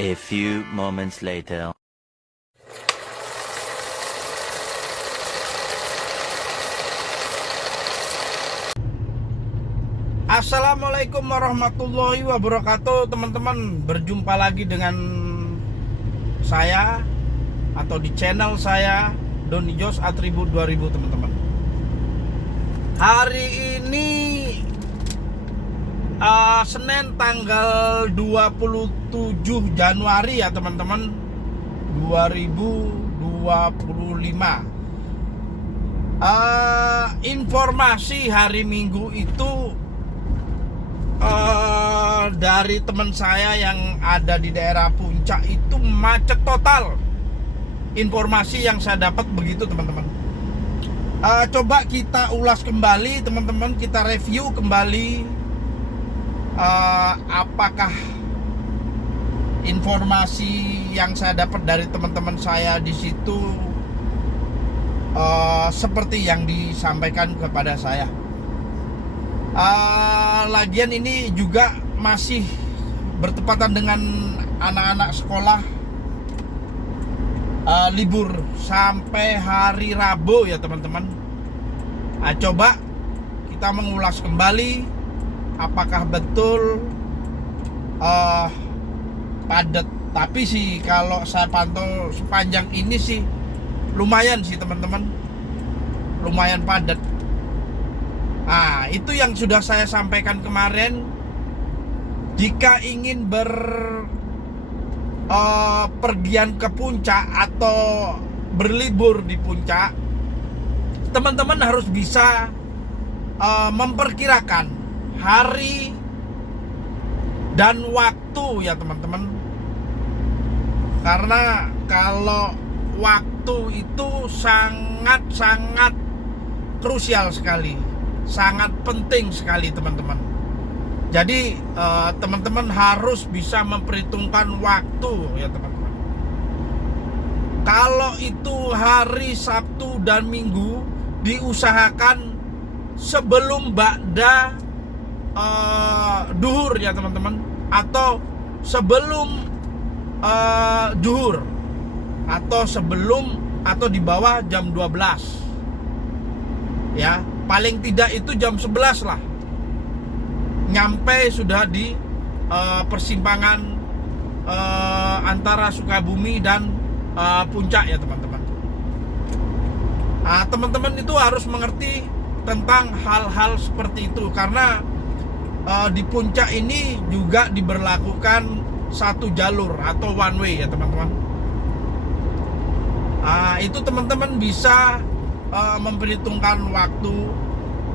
A few moments later. Assalamualaikum warahmatullahi wabarakatuh, teman-teman. Berjumpa lagi dengan saya atau di channel saya Doni Jos Atribut 2000, teman-teman. Hari ini Senin tanggal 27 Januari ya, teman-teman, 2025. Informasi hari Minggu itu dari teman saya yang ada di daerah Puncak itu macet total. Informasi yang saya dapat begitu, teman-teman. Coba kita ulas kembali, teman-teman. Kita review kembali apakah informasi yang saya dapat dari teman-teman saya di situ seperti yang disampaikan kepada saya. Lagian ini juga masih bertepatan dengan anak-anak sekolah libur sampai hari Rabu ya, teman-teman. Coba kita mengulas kembali apakah betul padat. Tapi sih kalau saya pantau sepanjang ini sih lumayan sih, teman-teman, lumayan padat. Itu yang sudah saya sampaikan kemarin. Jika ingin pergian ke puncak atau berlibur di puncak, teman-teman harus bisa memperkirakan hari dan waktu ya, teman-teman. Karena kalau waktu itu sangat-sangat krusial sekali, sangat penting sekali, teman-teman. Jadi teman-teman harus bisa memperhitungkan waktu ya, teman-teman. Kalau itu hari Sabtu dan Minggu, diusahakan sebelum ba'da duhur ya, teman-teman, atau sebelum duhur, atau sebelum atau di bawah jam 12 ya. Paling tidak itu jam 11 lah, nyampe sudah di persimpangan antara Sukabumi dan Puncak ya, teman-teman. Teman-teman itu harus mengerti tentang hal-hal seperti itu, karena di Puncak ini juga diberlakukan satu jalur atau one way ya, teman-teman. Itu teman-teman bisa memperhitungkan waktu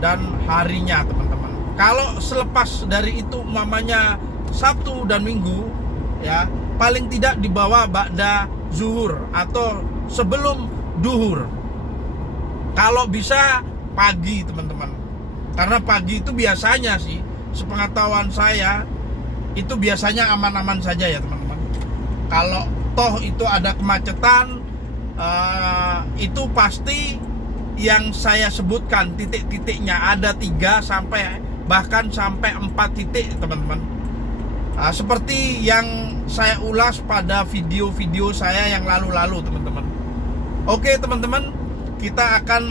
dan harinya, teman-teman. Kalau selepas dari itu mamanya Sabtu dan Minggu ya, paling tidak di bawah ba'da zuhur atau sebelum duhur. Kalau bisa pagi, teman-teman, karena pagi itu biasanya sih, sepengetahuan saya, itu biasanya aman-aman saja ya, teman-teman. Kalau toh itu ada kemacetan, itu pasti yang saya sebutkan titik-titiknya ada 3 sampai bahkan sampai 4 titik, teman-teman. Seperti yang saya ulas pada video-video saya yang lalu-lalu, teman-teman. Oke, teman-teman, kita akan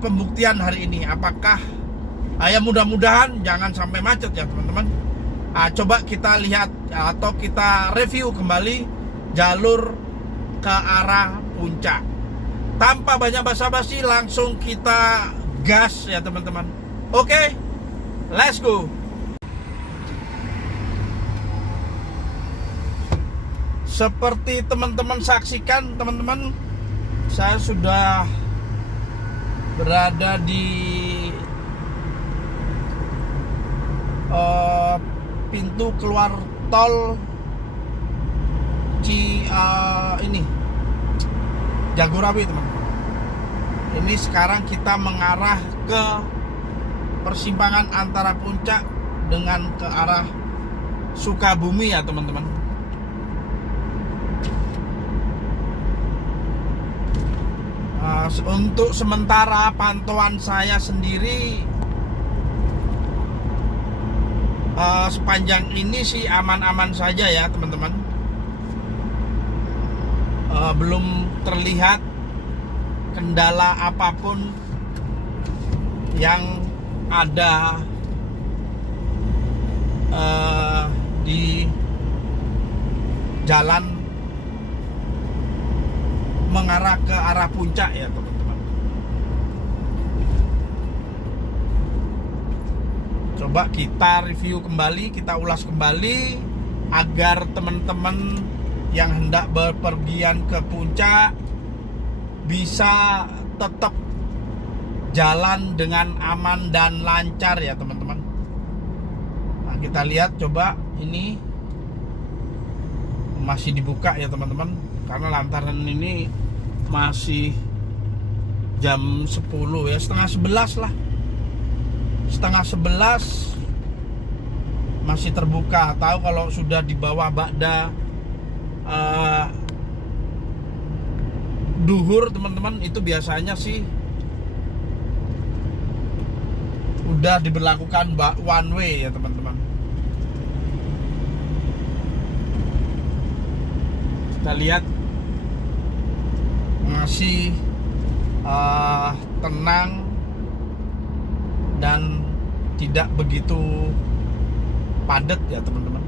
pembuktian hari ini apakah ya, mudah-mudahan jangan sampai macet ya, teman-teman. Coba kita lihat atau kita review kembali jalur ke arah Puncak. Tanpa banyak basa-basi, langsung kita gas ya, teman-teman. Oke, let's go. Seperti teman-teman saksikan, teman-teman, saya sudah berada di pintu keluar tol ini Jagorawi, teman-teman. Ini sekarang kita mengarah ke persimpangan antara Puncak dengan ke arah Sukabumi ya, teman-teman. Untuk sementara pantauan saya sendiri sepanjang ini sih aman-aman saja ya, teman-teman. belum terlihat kendala apapun yang ada di jalan mengarah ke arah puncak ya teman-teman. Coba kita review kembali, kita ulas kembali agar teman-teman yang hendak berpergian ke puncak bisa tetap jalan dengan aman dan lancar ya teman-teman. Nah, kita lihat coba ini masih dibuka ya teman-teman, karena lantaran ini masih jam 10 ya, setengah 11 lah, setengah 11 masih terbuka. Tahu kalau sudah di bawah ba'da duhur teman-teman, itu biasanya sih udah diberlakukan one way ya teman-teman. Kita lihat masih tenang dan tidak begitu padat ya teman-teman.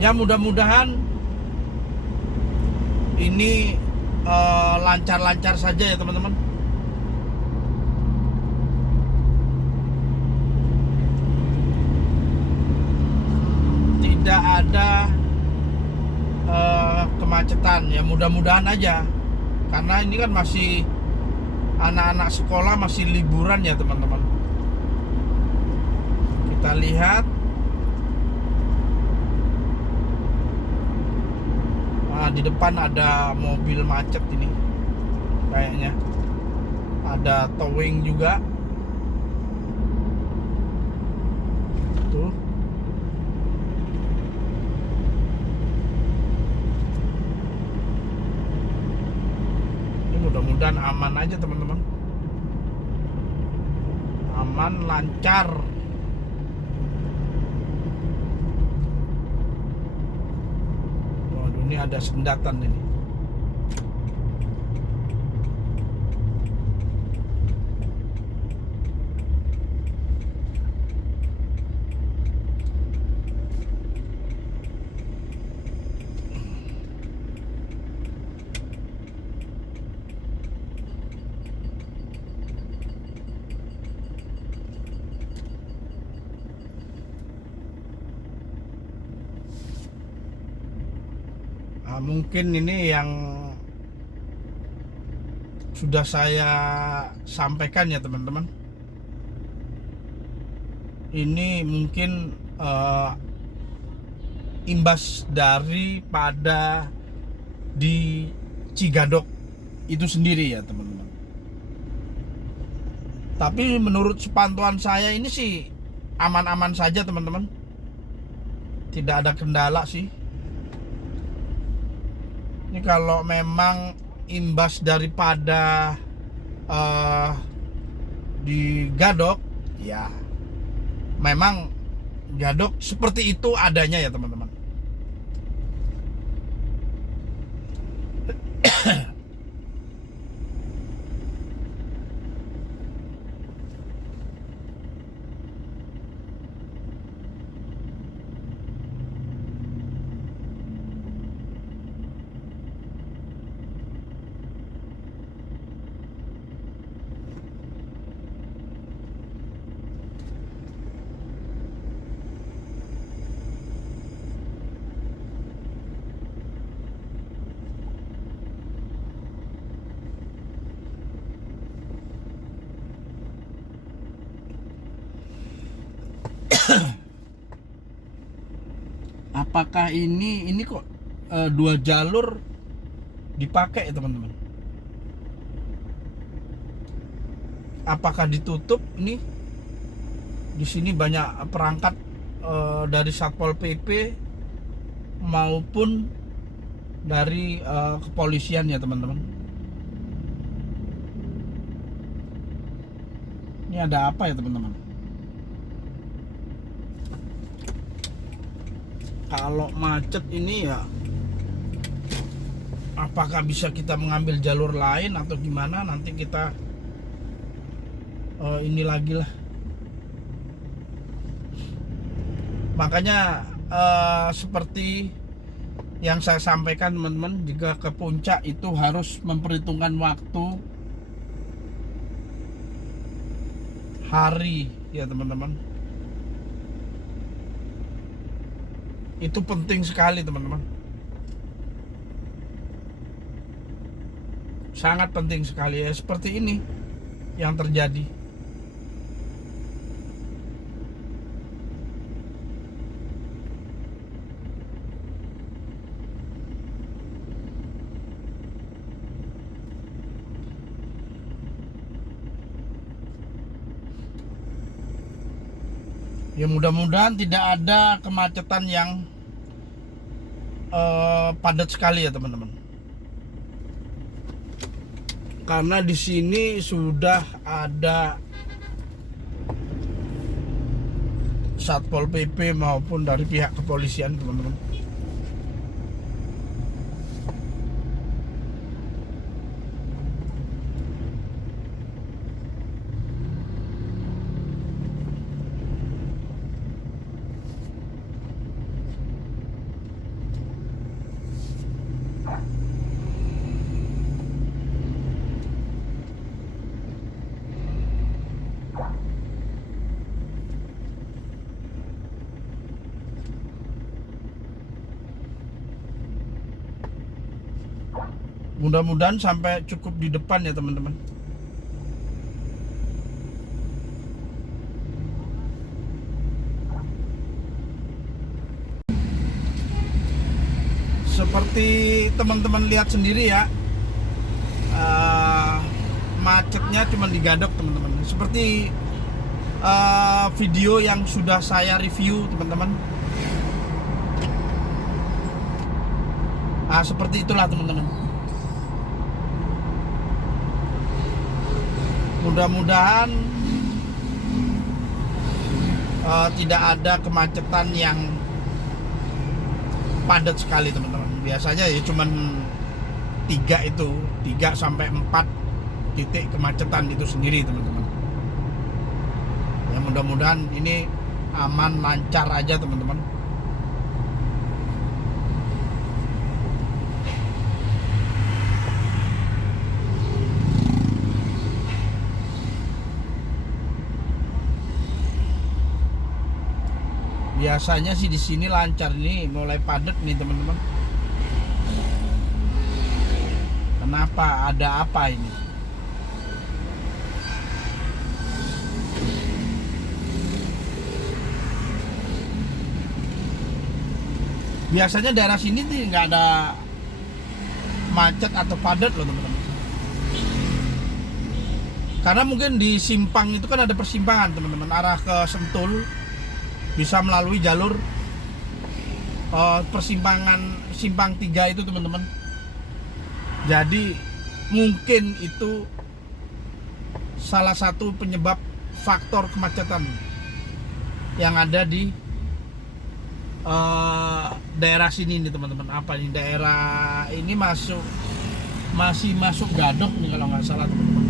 Ya mudah-mudahan ini lancar-lancar saja ya teman-teman. Tidak ada kemacetan ya, mudah-mudahan aja, karena ini kan masih anak-anak sekolah, masih liburan ya teman-teman. Kita lihat di depan ada mobil macet ini, kayaknya ada towing juga tuh. Ini mudah-mudahan aman aja teman-teman, aman lancar. Ini ada sendatan ini. Mungkin ini yang sudah saya sampaikan ya teman-teman. Ini mungkin imbas daripada di Cigadok itu sendiri ya teman-teman. Tapi menurut sepantauan saya ini sih aman-aman saja teman-teman, tidak ada kendala sih. Ini kalau memang imbas daripada di Gadok, ya memang Gadok seperti itu adanya ya teman-teman. Apakah ini kok 2 jalur dipakai ya teman-teman? Apakah ditutup? Ini di sini banyak perangkat dari Satpol PP maupun dari kepolisian ya teman-teman. Ini ada apa ya teman-teman? Kalau macet ini ya, apakah bisa kita mengambil jalur lain atau gimana? Nanti kita ini lagi lah. Makanya seperti yang saya sampaikan teman-teman, jika ke puncak itu harus memperhitungkan waktu, hari ya teman-teman. Itu penting sekali teman-teman, sangat penting sekali ya. Seperti ini yang terjadi. Ya mudah-mudahan tidak ada kemacetan yang padat sekali ya teman-teman. Karena di sini sudah ada Satpol PP maupun dari pihak kepolisian teman-teman. Mudah-mudahan sampai cukup di depan ya teman-teman. Seperti teman-teman lihat sendiri ya, macetnya cuma digadok teman-teman. Seperti video yang sudah saya review teman-teman. Seperti itulah teman-teman. Mudah-mudahan tidak ada kemacetan yang padat sekali teman-teman. Biasanya ya cuman 3 sampai 4 titik kemacetan itu sendiri teman-teman. Ya mudah-mudahan ini aman, lancar aja teman-teman. Biasanya sih di sini lancar, nih mulai padat nih teman-teman. Kenapa? Ada apa ini? Biasanya daerah sini nih nggak ada macet atau padat loh teman-teman. Karena mungkin di simpang itu kan ada persimpangan teman-teman, arah ke Sentul. Bisa melalui jalur persimpangan simpang 3 itu teman-teman. Jadi mungkin itu salah satu penyebab faktor kemacetan yang ada di daerah sini nih teman-teman. Apa nih, daerah ini masih masuk Gadok nih kalau nggak salah teman-teman.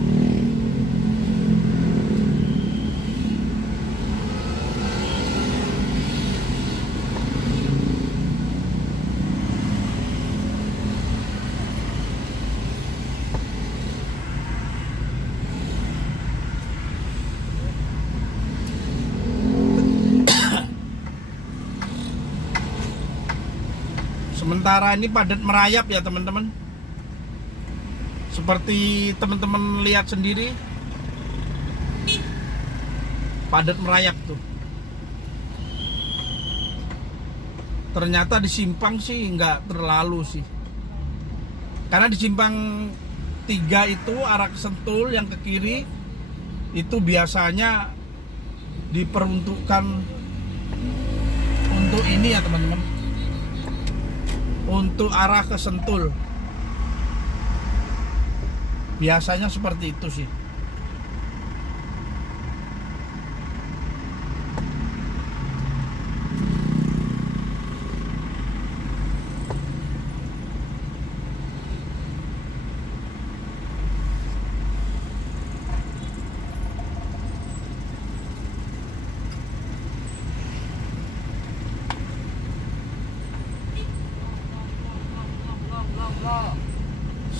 Sementara ini padat merayap ya teman-teman. Seperti teman-teman lihat sendiri, padat merayap tuh. Ternyata di simpang sih nggak terlalu sih. Karena di simpang 3 itu arah ke Sentul yang ke kiri itu biasanya diperuntukkan untuk ini ya teman-teman, untuk arah ke Sentul. Biasanya seperti itu sih.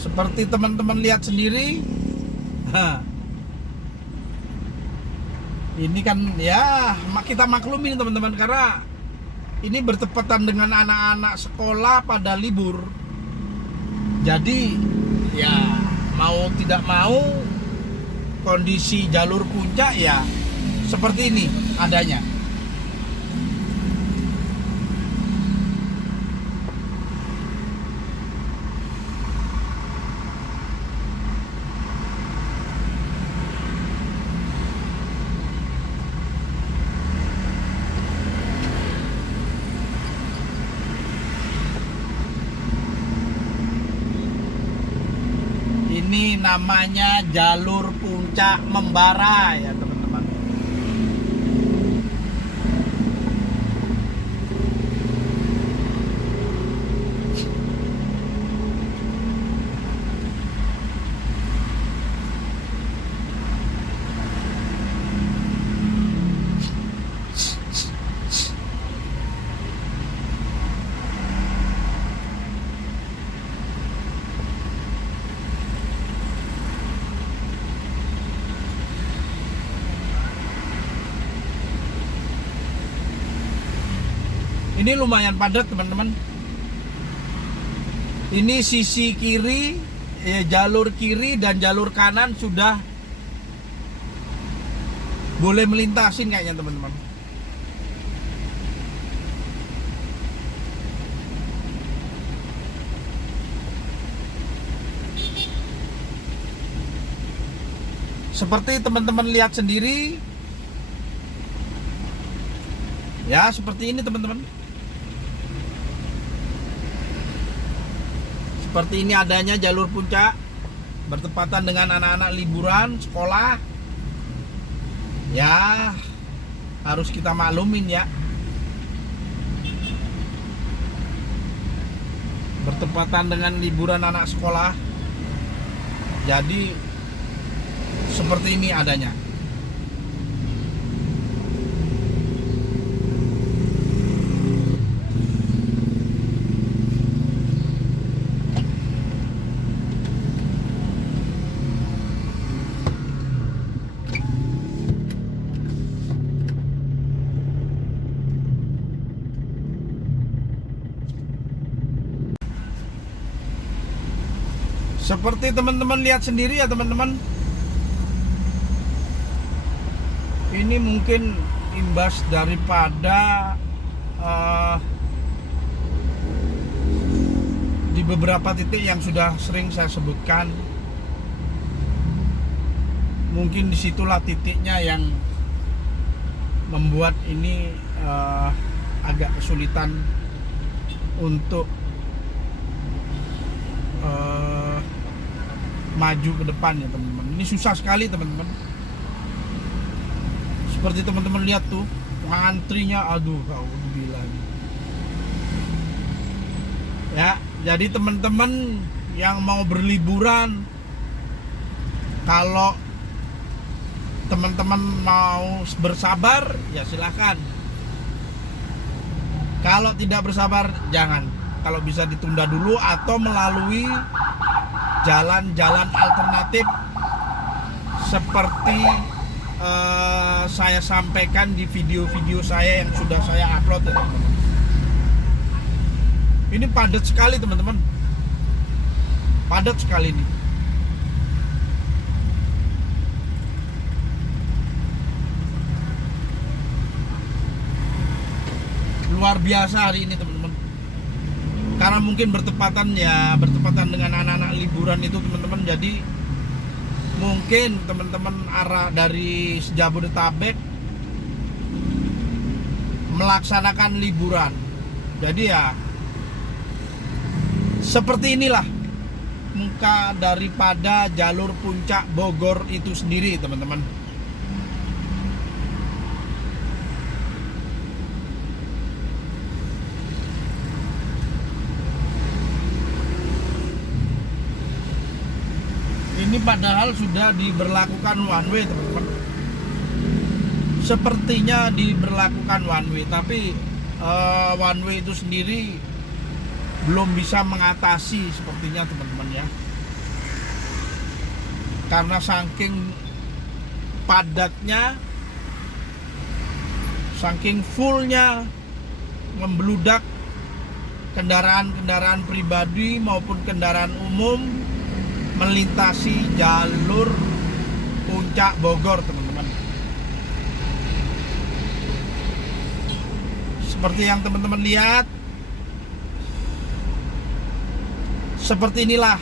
Seperti teman-teman lihat sendiri, ini kan ya kita maklumin teman-teman, karena ini bertepatan dengan anak-anak sekolah pada libur. Jadi ya mau tidak mau kondisi jalur puncak ya seperti ini adanya. Ini namanya jalur puncak membara ya teman-teman. Ini lumayan padat teman-teman. Ini sisi kiri, jalur kiri dan jalur kanan sudah boleh melintasin kayaknya teman-teman. Seperti teman-teman lihat sendiri. Ya, seperti ini teman-teman. Seperti ini adanya jalur puncak, bertepatan dengan anak-anak liburan sekolah. Ya, harus kita maklumin ya. Bertepatan dengan liburan anak sekolah. Jadi seperti ini adanya. Seperti teman-teman lihat sendiri ya teman-teman. Ini mungkin imbas daripada di beberapa titik yang sudah sering saya sebutkan. Mungkin disitulah titiknya yang membuat ini agak kesulitan untuk maju ke depan ya teman-teman. Ini susah sekali teman-teman. Seperti teman-teman lihat tuh, antrinya aduh alhamdulillah. Ya, jadi teman-teman yang mau berliburan, kalau teman-teman mau bersabar ya silahkan. Kalau tidak bersabar jangan. Kalau bisa ditunda dulu atau melalui jalan-jalan alternatif seperti saya sampaikan di video-video saya yang sudah saya upload ya teman-teman. Ini padat sekali teman-teman, padat sekali nih. Luar biasa hari ini teman-teman. Karena mungkin bertepatan dengan anak-anak liburan itu teman-teman. Jadi mungkin teman-teman arah dari Jabodetabek melaksanakan liburan. Jadi ya Seperti inilah muka daripada jalur puncak Bogor itu sendiri, teman-teman. Ini padahal sudah diberlakukan one way, teman-teman. Sepertinya diberlakukan one way, tapi one way itu sendiri belum bisa mengatasi sepertinya, teman-teman ya. Karena saking padatnya, saking fullnya, membludak kendaraan-kendaraan pribadi maupun kendaraan umum melintasi jalur puncak Bogor, teman-teman. Seperti yang teman-teman lihat, seperti inilah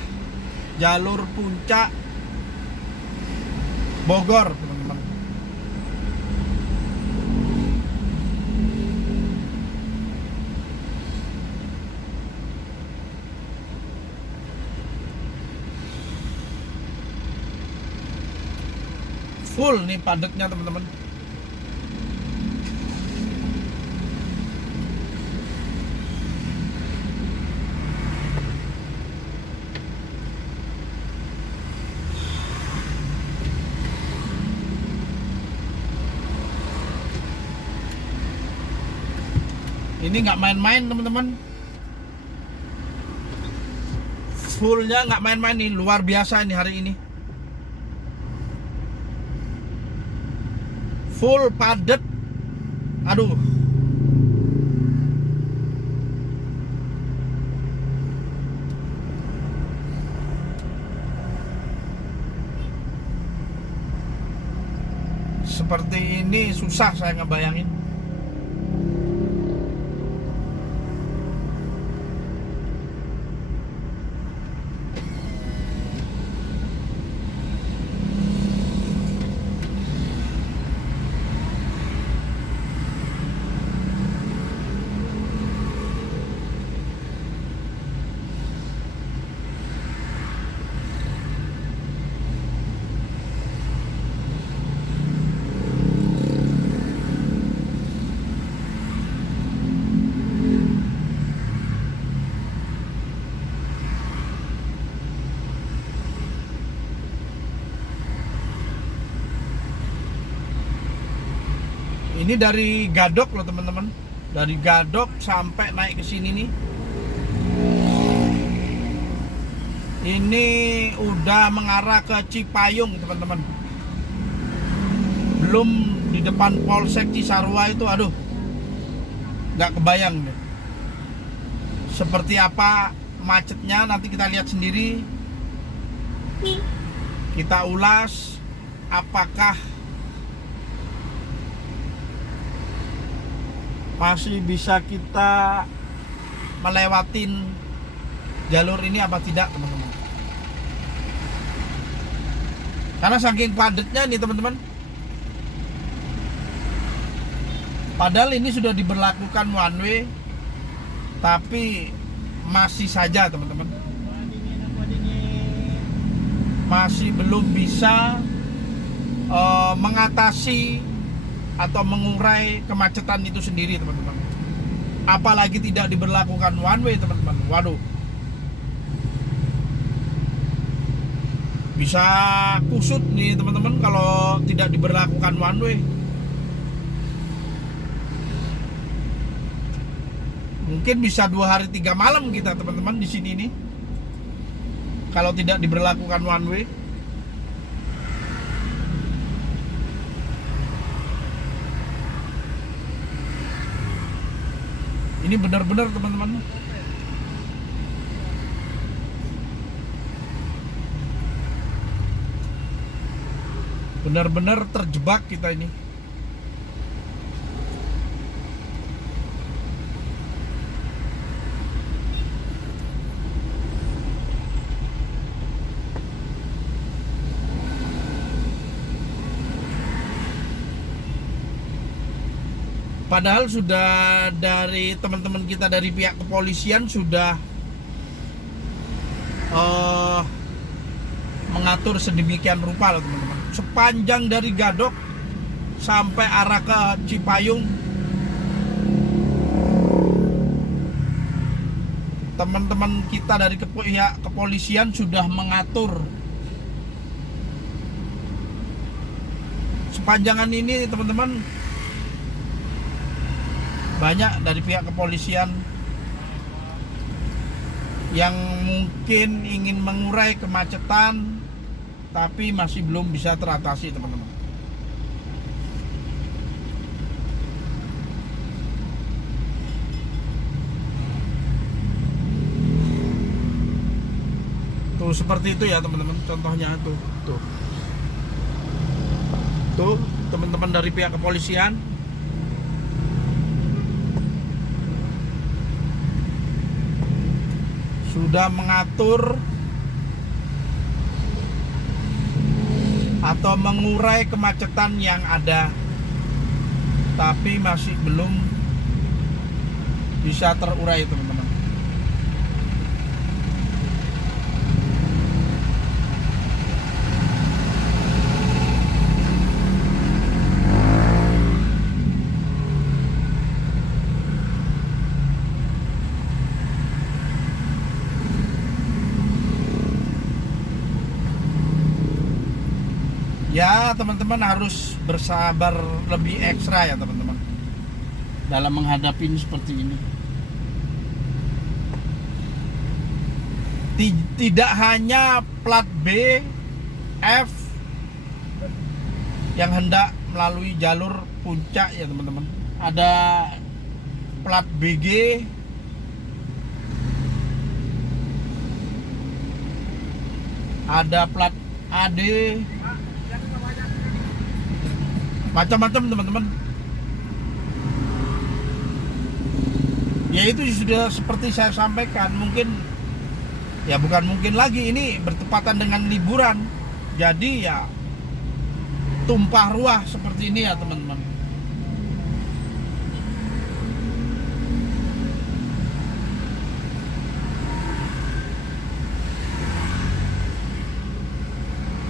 jalur puncak Bogor, teman-teman. Full nih padatnya, teman-teman. Ini nggak main-main, teman-teman. Fullnya nggak main-main nih, luar biasa ini hari ini. Full padat. Aduh. Seperti ini susah saya ngebayangin. Ini dari Gadok loh, teman-teman. Dari Gadok sampai naik ke sini nih. Ini udah mengarah ke Cipayung, teman-teman. Belum di depan Polsek Cisarua itu, aduh, nggak kebayang deh. Seperti apa macetnya, nanti kita lihat sendiri. Kita ulas apakah masih bisa kita melewatin jalur ini apa tidak, teman-teman. Karena saking padatnya nih, teman-teman. Padahal ini sudah diberlakukan one way, tapi masih saja, teman-teman, masih belum bisa mengatasi atau mengurai kemacetan itu sendiri, teman-teman. Apalagi tidak diberlakukan one way, teman-teman. Waduh, bisa kusut nih, teman-teman, kalau tidak diberlakukan one way. Mungkin bisa 2 hari 3 malam kita, teman-teman, di sini nih, kalau tidak diberlakukan one way. Ini benar-benar, teman-teman, benar-benar terjebak kita ini. Padahal sudah dari teman-teman kita dari pihak kepolisian sudah eh, mengatur sedemikian rupa loh teman-teman. Sepanjang dari Gadok sampai arah ke Cipayung, teman-teman kita dari pihak kepolisian sudah mengatur sepanjangan ini teman-teman. Banyak dari pihak kepolisian yang mungkin ingin mengurai kemacetan tapi masih belum bisa teratasi teman-teman. Tuh seperti itu ya teman-teman, contohnya tuh teman-teman dari pihak kepolisian sudah mengatur atau mengurai kemacetan yang ada tapi masih belum bisa terurai teman-teman. Ya teman-teman harus bersabar lebih ekstra ya teman-teman dalam menghadapi ini seperti ini. Tidak hanya plat B, F yang hendak melalui jalur puncak ya teman-teman. Ada plat BG, ada plat AD, macam-macam teman-teman. Ya itu sudah seperti saya sampaikan, mungkin ya bukan mungkin lagi, ini bertepatan dengan liburan. Jadi ya tumpah ruah seperti ini ya teman-teman.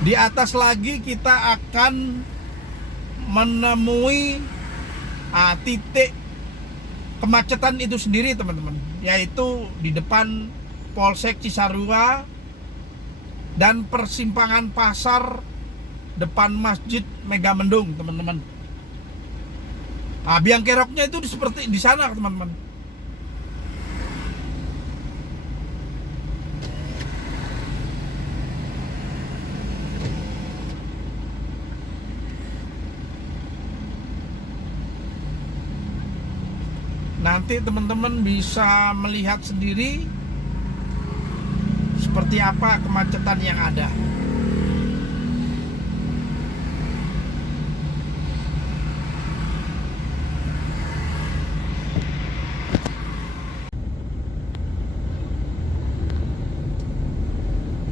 Di atas lagi kita akan menemui titik kemacetan itu sendiri teman-teman, yaitu di depan Polsek Cisarua dan persimpangan pasar depan Masjid Megamendung teman-teman. Biang keroknya itu seperti di sana teman-teman. Nanti teman-teman bisa melihat sendiri seperti apa kemacetan yang ada.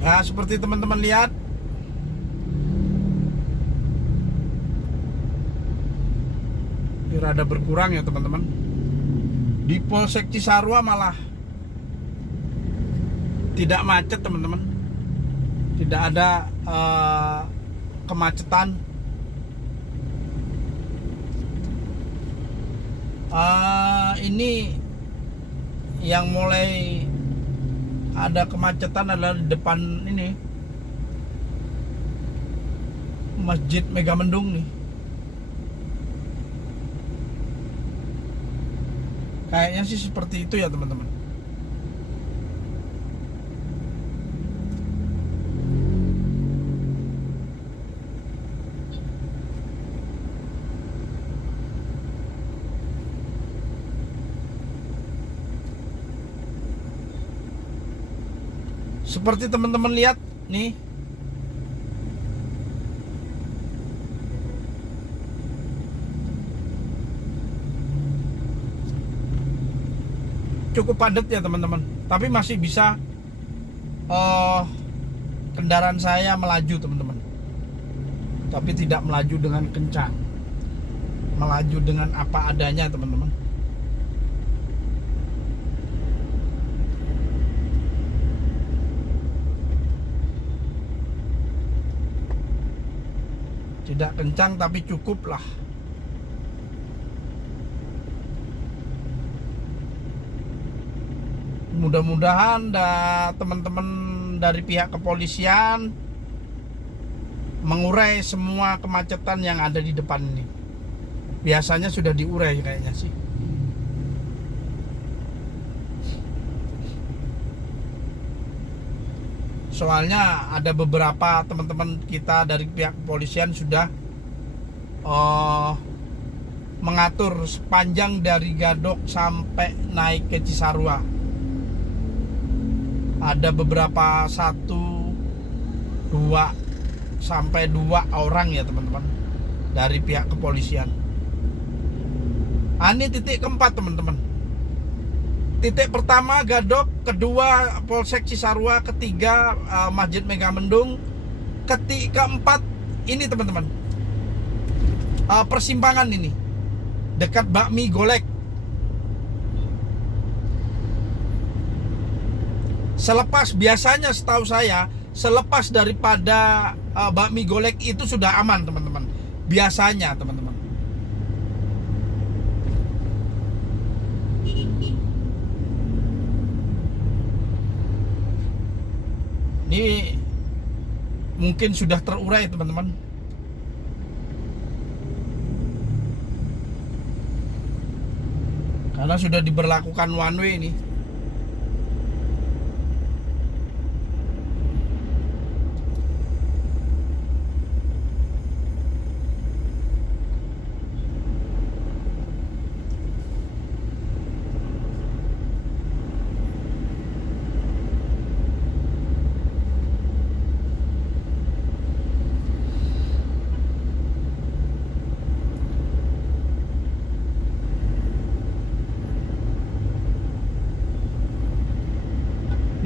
Ya, seperti teman-teman lihat, ini rada berkurang ya teman-teman. Di Polsek Cisarua malah tidak macet teman-teman, tidak ada kemacetan. Ini yang mulai ada kemacetan adalah di depan ini Masjid Megamendung nih. Kayaknya sih seperti itu ya teman-teman. Seperti teman-teman lihat nih, cukup padat ya teman-teman, tapi masih bisa kendaraan saya melaju teman-teman, tapi tidak melaju dengan kencang, melaju dengan apa adanya teman-teman. Tidak kencang tapi cukup lah. Mudah-mudahan teman-teman dari pihak kepolisian mengurai semua kemacetan yang ada di depan ini. Biasanya sudah diurai kayaknya sih. Soalnya ada beberapa teman-teman kita dari pihak kepolisian sudah mengatur sepanjang dari Gadok sampai naik ke Cisarua. Ada beberapa 1, 2 sampai 2 orang ya teman-teman dari pihak kepolisian. Ini titik keempat teman-teman. Titik pertama Gadok, kedua Polsek Cisarua, ketiga Masjid Megamendung, keempat ini teman-teman, persimpangan ini dekat Bakmi Golek. Biasanya setahu saya selepas daripada Bakmi Golek itu sudah aman teman-teman. Biasanya teman-teman. Ini mungkin sudah terurai teman-teman. Karena sudah diberlakukan one way ini.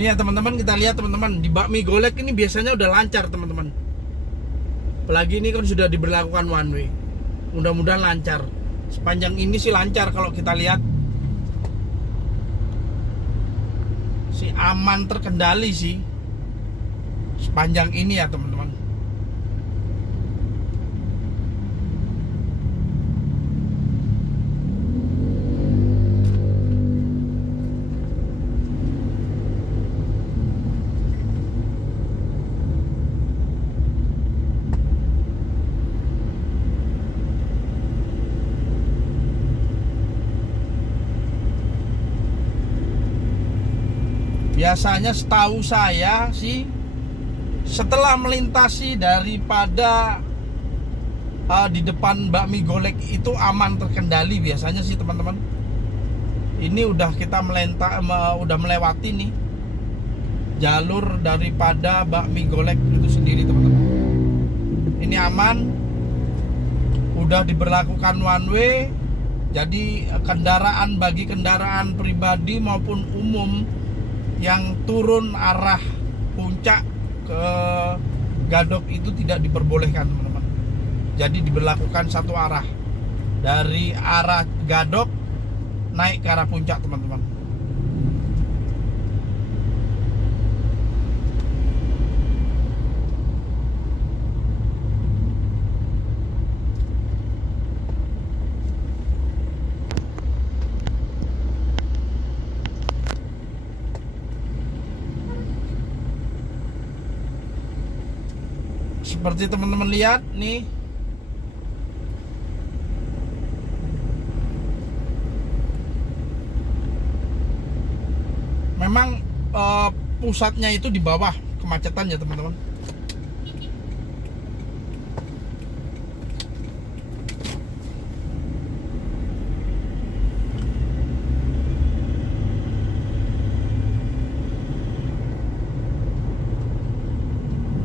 Ini ya teman-teman, kita lihat teman-teman, di Bakmi Golek ini biasanya udah lancar teman-teman. Apalagi ini kan sudah diberlakukan one way. Mudah-mudahan lancar. Sepanjang ini sih lancar kalau kita lihat. Si aman, terkendali sih. Sepanjang ini ya teman-teman. Biasanya setahu saya sih setelah melintasi daripada di depan Bakmi Golek itu aman, terkendali biasanya sih teman-teman. Ini udah kita udah melewati nih jalur daripada Bakmi Golek itu sendiri teman-teman. Ini aman, udah diberlakukan one way. Jadi bagi kendaraan pribadi maupun umum yang turun arah puncak ke Gadok itu tidak diperbolehkan teman-teman. Jadi diberlakukan satu arah dari arah Gadok naik ke arah puncak teman-teman. Seperti teman-teman lihat nih, memang pusatnya itu di bawah kemacetan ya teman-teman.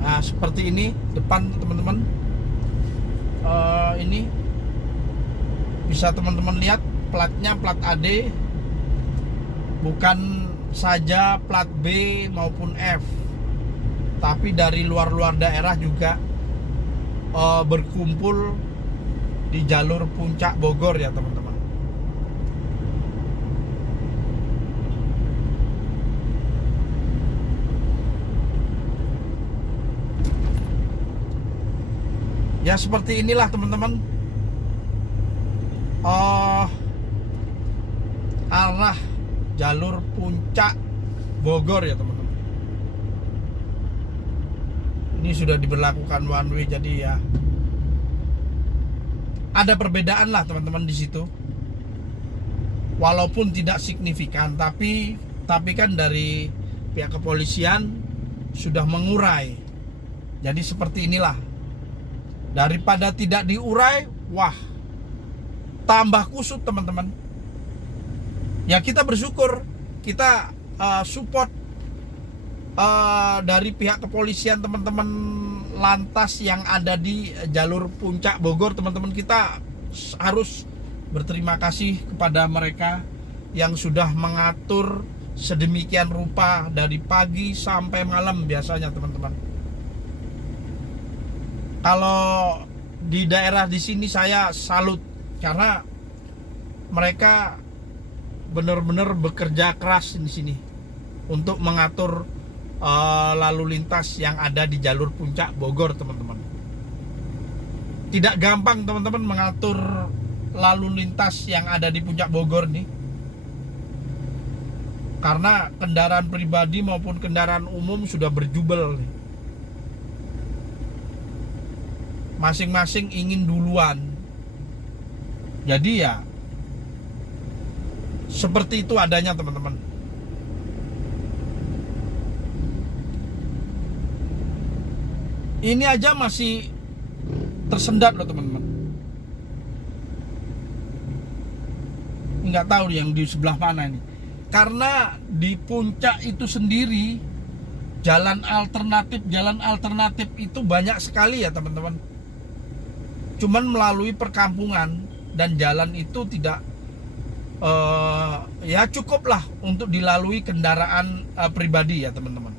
Nah seperti ini depan teman-teman. Ini bisa teman-teman lihat platnya plat AD, bukan saja plat B maupun F, tapi dari luar-luar daerah juga berkumpul di jalur puncak Bogor ya teman-teman. Ya seperti inilah teman-teman, arah jalur puncak Bogor ya teman-teman. Ini sudah diberlakukan one way, jadi ya ada perbedaan lah teman-teman di situ. Walaupun tidak signifikan, tapi kan dari pihak kepolisian sudah mengurai. Jadi seperti inilah. Daripada tidak diurai, wah, tambah kusut teman-teman. Ya kita bersyukur, kita support dari pihak kepolisian, teman-teman lantas yang ada di jalur puncak Bogor, teman-teman. Kita harus berterima kasih kepada mereka yang sudah mengatur sedemikian rupa dari pagi sampai malam biasanya teman-teman. Kalau di daerah di sini saya salut, karena mereka benar-benar bekerja keras di sini untuk mengatur lalu lintas yang ada di jalur puncak Bogor teman-teman. Tidak gampang teman-teman mengatur lalu lintas yang ada di puncak Bogor nih, karena kendaraan pribadi maupun kendaraan umum sudah berjubel nih. Masing-masing ingin duluan. Jadi ya seperti itu adanya teman-teman. Ini aja masih tersendat loh teman-teman. Nggak tahu yang di sebelah mana ini. Karena di puncak itu sendiri jalan alternatif itu banyak sekali ya teman-teman. Cuman melalui perkampungan, dan jalan itu tidak ya cukuplah untuk dilalui kendaraan pribadi ya teman-teman.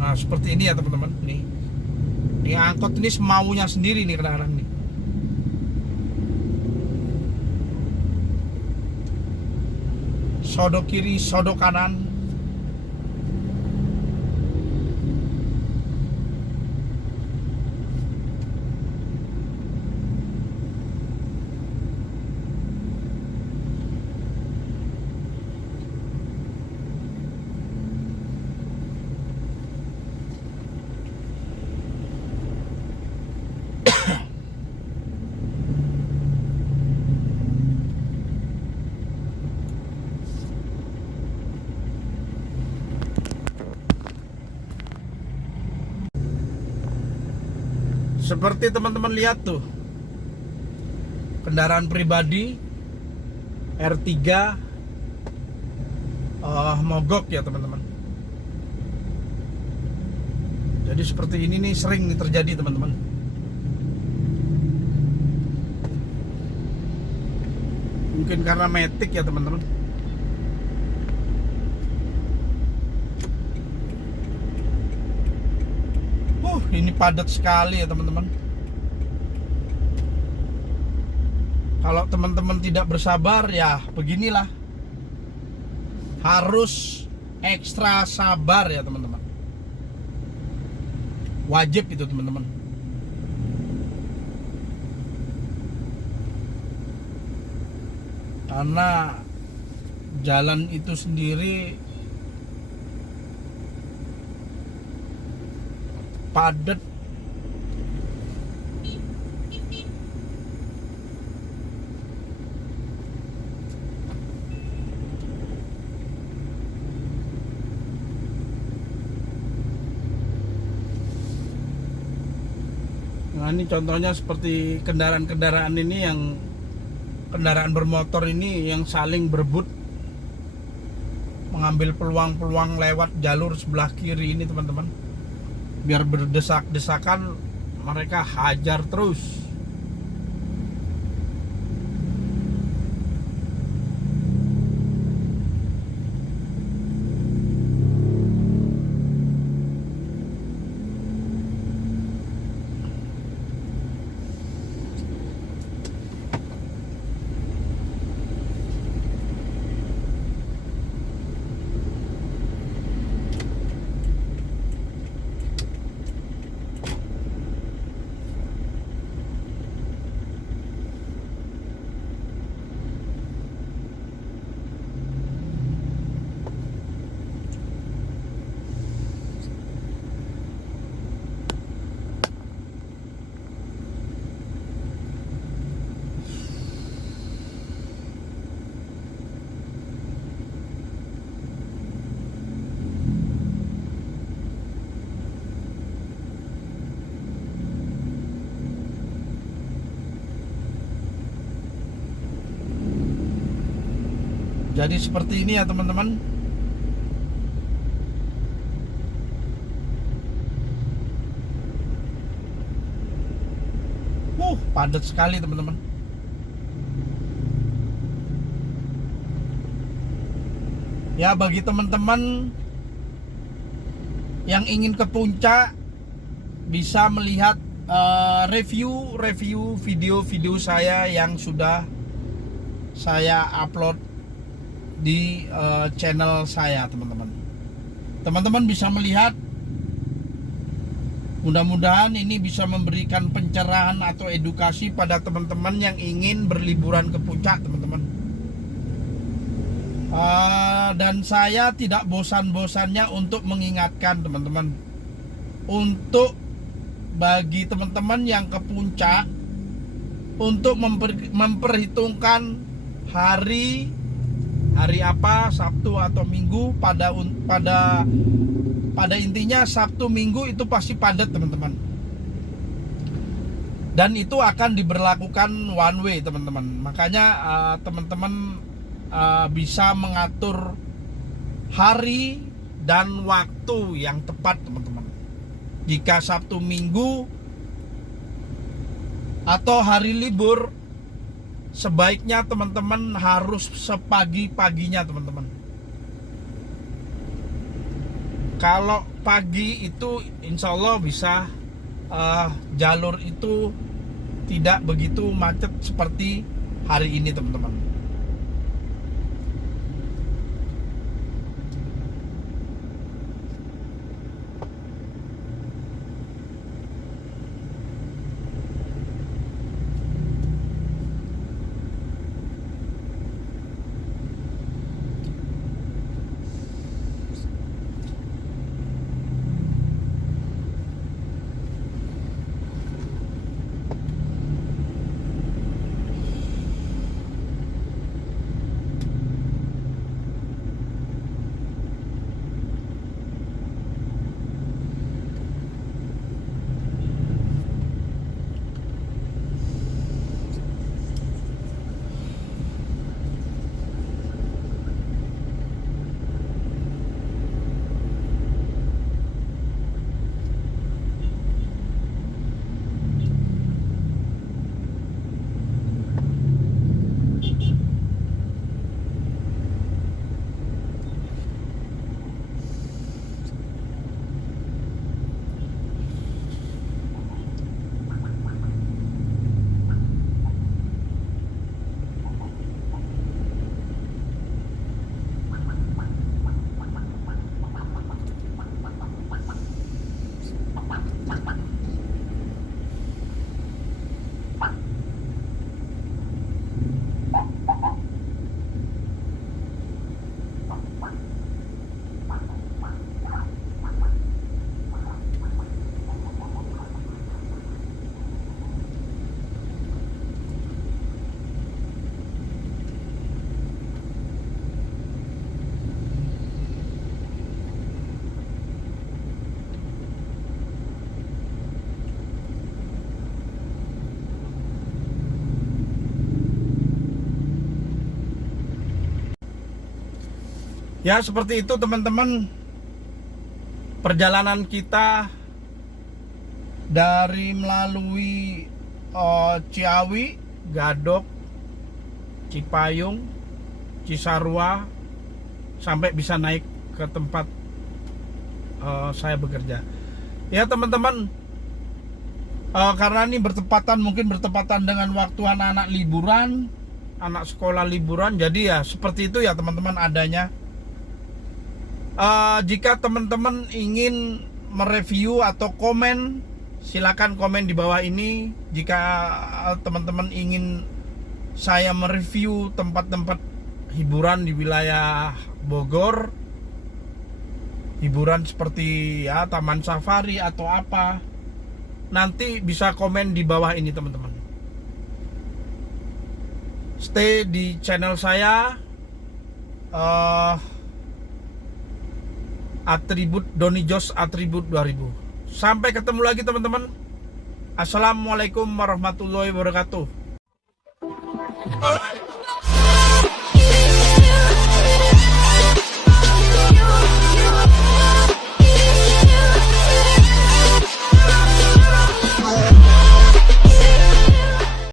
Nah, seperti ini ya teman-teman. Nih angkot ini semaunya sendiri nih kadang-kadang nih. Sodok kiri, sodok kanan. Seperti teman-teman lihat tuh, kendaraan pribadi R3 mogok ya teman-teman. Jadi seperti ini nih sering nih terjadi teman-teman. Mungkin karena matic ya teman-teman. Ini padat sekali ya teman-teman. Kalau teman-teman tidak bersabar ya beginilah. Harus ekstra sabar ya teman-teman. Wajib itu teman-teman. Karena jalan itu sendiri padat. Nah ini contohnya seperti kendaraan-kendaraan ini, yang kendaraan bermotor ini yang saling berebut mengambil peluang-peluang lewat jalur sebelah kiri ini teman-teman. Biar berdesak-desakan mereka hajar terus. Jadi seperti ini ya teman-teman. Padat sekali teman-teman. Ya, bagi teman-teman yang ingin ke puncak bisa melihat review video-video saya yang sudah saya upload di channel saya teman-teman. Teman-teman bisa melihat. Mudah-mudahan ini bisa memberikan pencerahan atau edukasi pada teman-teman yang ingin berliburan ke puncak teman-teman. Dan saya tidak bosan-bosannya untuk mengingatkan teman-teman, untuk bagi teman-teman yang ke puncak untuk memperhitungkan hari apa, Sabtu atau Minggu. Pada intinya Sabtu Minggu itu pasti padat teman-teman, dan itu akan diberlakukan one way teman-teman. Makanya teman-teman bisa mengatur hari dan waktu yang tepat teman-teman. Jika Sabtu Minggu atau hari libur, sebaiknya teman-teman harus sepagi-paginya teman-teman. Kalau pagi itu insya Allah bisa jalur itu tidak begitu macet seperti hari ini teman-teman. Ya, seperti itu teman-teman, perjalanan kita dari melalui Ciawi, Gadok, Cipayung, Cisarua, sampai bisa naik ke tempat saya bekerja. Ya teman-teman, karena ini mungkin bertepatan dengan waktu anak-anak liburan, anak sekolah liburan, jadi ya seperti itu ya teman-teman adanya. Jika teman-teman ingin mereview atau komen, silakan komen di bawah ini. Jika teman-teman ingin saya mereview tempat-tempat hiburan di wilayah Bogor, hiburan seperti ya taman safari atau apa, nanti bisa komen di bawah ini teman-teman. Stay di channel saya, Atribut Doni Jos Atribut 2000. Sampai ketemu lagi teman-teman. Assalamualaikum warahmatullahi wabarakatuh.